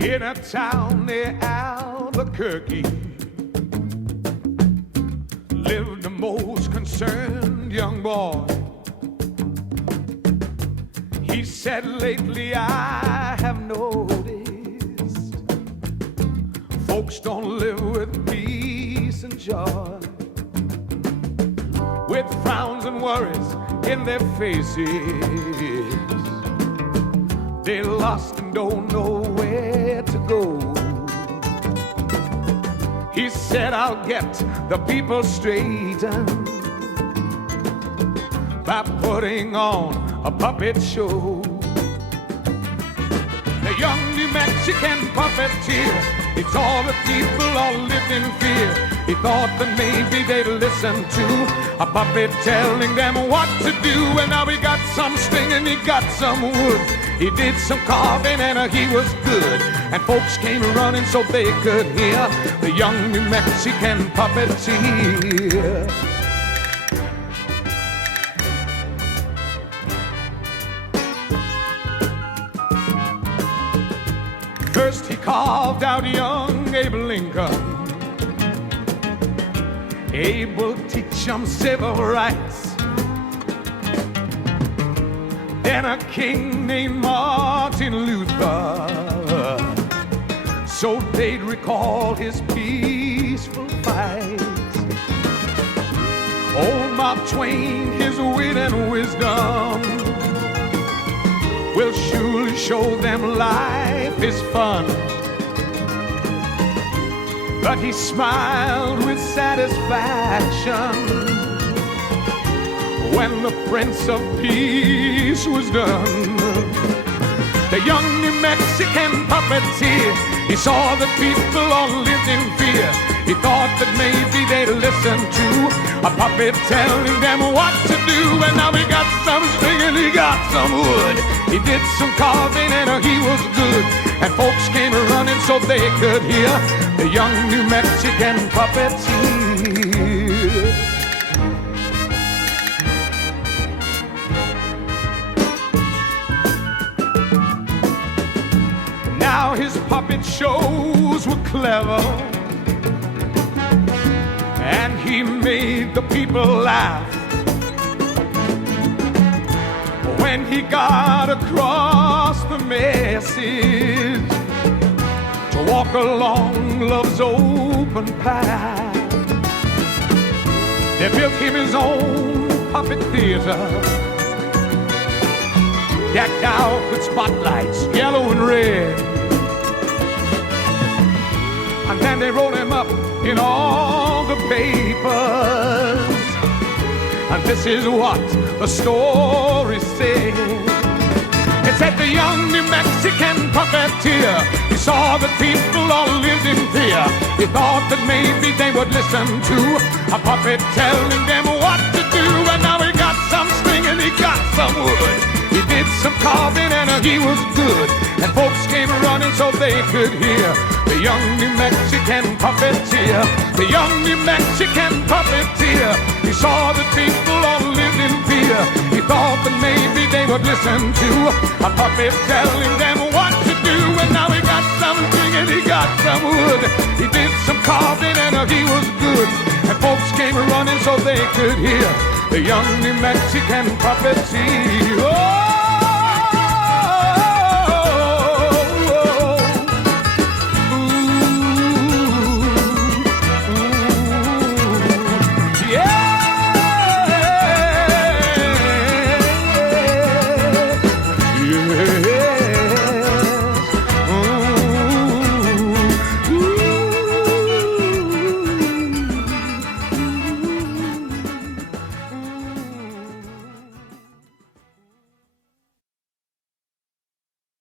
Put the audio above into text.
In a town near Albuquerque lived the most concerned young boy. He said, lately I have noticed folks don't live with peace and joy, with frowns and worries in their faces. They lost and don't know where to go. He said, I'll get the people straightened by putting on a puppet show. The young New Mexican puppeteer, he saw the people all lived in fear. He thought that maybe they'd listen to a puppet telling them what to do. And now he got some string and he got some wood. He did some carving and he was good. And folks came running so they could hear the young New Mexican puppeteer. First he carved out young Abe Lincoln. Abe will teach them civil rights. Then a king named Martin Luther, so they'd recall his peaceful fights. Old Mark Twain, his wit and wisdom will surely show them life is fun. But he smiled with satisfaction when the Prince of Peace was done. The young New Mexican puppeteer, he saw the people all lived in fear. He thought that maybe they'd listen to a puppet telling them what to do. And now he got some string and he got some wood. He did some carving and he was good. And folks came running so they could hear the young New Mexican puppeteer. Now his puppet shows were clever, and he made the people laugh. When he got across the message to walk along love's open path, they built him his own puppet theater, decked out with spotlights, yellow and red. And then they wrote him up in all the papers. And this is what the story said. It said the young New Mexican puppeteer, he saw the people all lived in fear. He thought that maybe they would listen to a puppet telling them what to do. And now he got some string and he got some wood. He did some carving and he was good. And folks came running so they could hear the young New Mexican puppeteer. The young New Mexican puppeteer, he saw the people all lived in fear. He thought that maybe they would listen to a puppet telling them what to do. And now he got some string and he got some wood. He did some carving and he was good. And folks came running so they could hear the young New Mexican puppeteer. Oh!